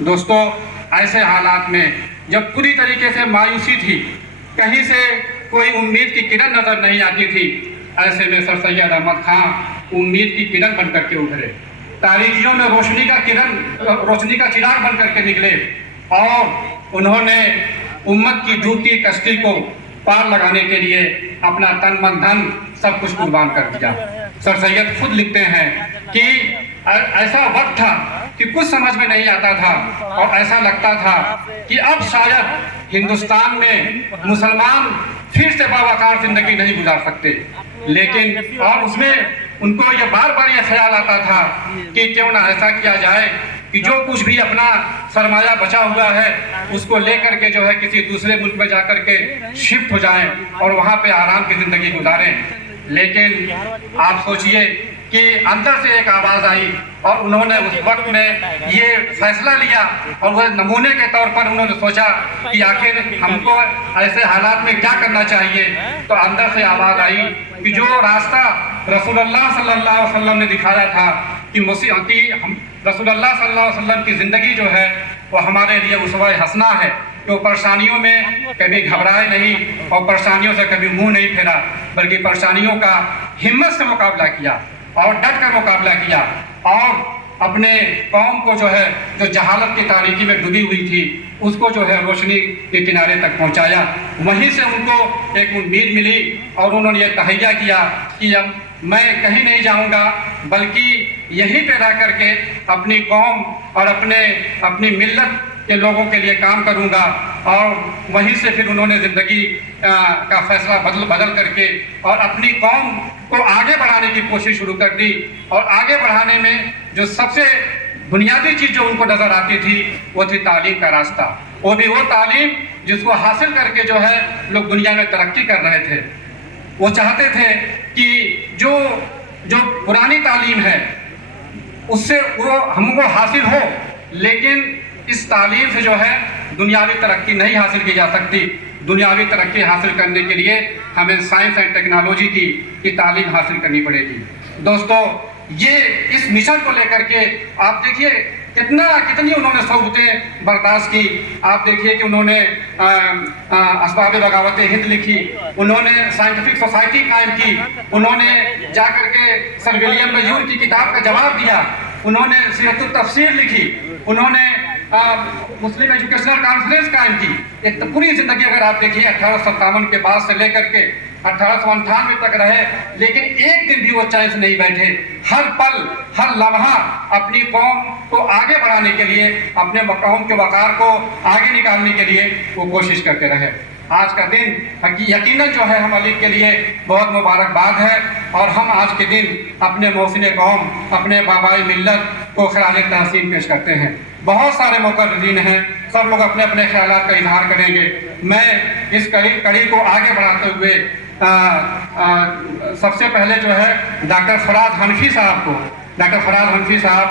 دوستو، ایسے حالات میں جب پوری طریقے سے مایوسی تھی، کہیں سے کوئی امید کی کرن نظر نہیں آتی تھی، ایسے میں سر سید احمد خان امید کی کرن بن کر کے ابھرے، تاریکیوں میں روشنی کا چراغ بن کر کے نکلے، اور انہوں نے امت کی ڈوبتی کشتی کو پار لگانے کے لیے اپنا تن من دھن سب کچھ قربان کر دیا۔ سر سید خود لکھتے ہیں کہ ایسا وقت تھا کہ کچھ سمجھ میں نہیں آتا تھا، اور ایسا لگتا تھا کہ اب شاید ہندوستان میں مسلمان پھر سے باوقار زندگی نہیں گزار سکتے، لیکن اور اس میں ان کو یہ بار بار یہ خیال آتا تھا کہ کیوں نہ ایسا کیا جائے کہ جو کچھ بھی اپنا سرمایہ بچا ہوا ہے اس کو لے کر کے جو ہے کسی دوسرے ملک میں جا کر کے شفٹ ہو جائیں اور وہاں پہ آرام کی زندگی گزاریں۔ لیکن آپ سوچئے کہ اندر سے ایک آواز آئی، اور انہوں نے اس وقت میں یہ فیصلہ لیا، اور وہ نمونے کے طور پر انہوں نے سوچا کہ آخر ہم کو ایسے حالات میں کیا کرنا چاہیے۔ تو اندر سے آواز آئی کہ جو راستہ رسول اللہ صلی اللہ علیہ وسلم نے دکھایا تھا کہ رسول اللہ صلی اللہ علیہ وسلم کی زندگی جو ہے وہ ہمارے لیے اسوہ حسنہ ہے، کہ وہ پریشانیوں میں کبھی گھبرائے نہیں اور پریشانیوں سے کبھی منہ نہیں پھیرا، بلکہ پریشانیوں کا ہمت سے مقابلہ کیا اور ڈٹ کر مقابلہ کیا، اور اپنے قوم کو جو ہے جو جہالت کی تاریکی میں ڈوبی ہوئی تھی اس کو جو ہے روشنی کے کنارے تک پہنچایا۔ وہیں سے ان کو ایک امید ملی، اور انہوں نے یہ تہیہ کیا کہ اب میں کہیں نہیں جاؤں گا، بلکہ یہیں پہ رہ کر کے اپنی قوم اور اپنی ملت کے لوگوں کے لیے کام کروں گا۔ اور وہیں سے پھر انہوں نے زندگی کا فیصلہ بدل کر کے اور اپنی قوم کو آگے بڑھانے کی کوشش شروع کر دی، اور آگے بڑھانے میں جو سب سے بنیادی چیز جو ان کو نظر آتی تھی وہ تھی تعلیم کا راستہ، وہ بھی وہ تعلیم جس کو حاصل کر کے جو ہے لوگ دنیا میں ترقی کر رہے تھے۔ وہ چاہتے تھے کہ جو پرانی تعلیم ہے اس سے وہ ہم کو حاصل ہو، لیکن اس تعلیم سے جو ہے دنیاوی ترقی نہیں حاصل کی جا سکتی۔ دنیاوی ترقی حاصل کرنے کے لیے ہمیں سائنس اینڈ ٹیکنالوجی کی تعلیم حاصل کرنی پڑے گی۔ دوستو، یہ اس مشن کو لے کر کے آپ دیکھیے کتنی انہوں نے صعوبتیں برداشت کی۔ آپ دیکھیے کہ انہوں نے اسباب بغاوت ہند لکھی، انہوں نے سائنٹیفک سوسائٹی قائم کی، انہوں نے جا کر کے سر ولیم میور کی کتاب کا جواب دیا، انہوں نے سیرت التفسیر لکھی، انہوں نے مسلم ایجوکیشنل کانفرنس قائم کی۔ ایک پوری زندگی اگر آپ دیکھیے 1857 کے بعد سے لے کر کے 1898 تک رہے، لیکن ایک دن بھی وہ چین سے نہیں بیٹھے۔ ہر پل ہر لمحہ اپنی قوم کو آگے بڑھانے کے لیے، اپنے قوم کے وقار کو آگے نکالنے کے لیے وہ کوشش کرتے رہے۔ آج کا دن یقیناً جو ہے ہم علی کے لیے بہت مبارکباد ہے، اور ہم آج کے دن اپنے محسن قوم، اپنے بابائے ملت کو خراج تحسین پیش کرتے ہیں۔ بہت سارے مقررین ہیں، سب لوگ اپنے اپنے خیالات کا اظہار کریں گے۔ میں اس کڑی کو آگے بڑھاتے ہوئے سب سے پہلے جو ہے ڈاکٹر فراد حنفی صاحب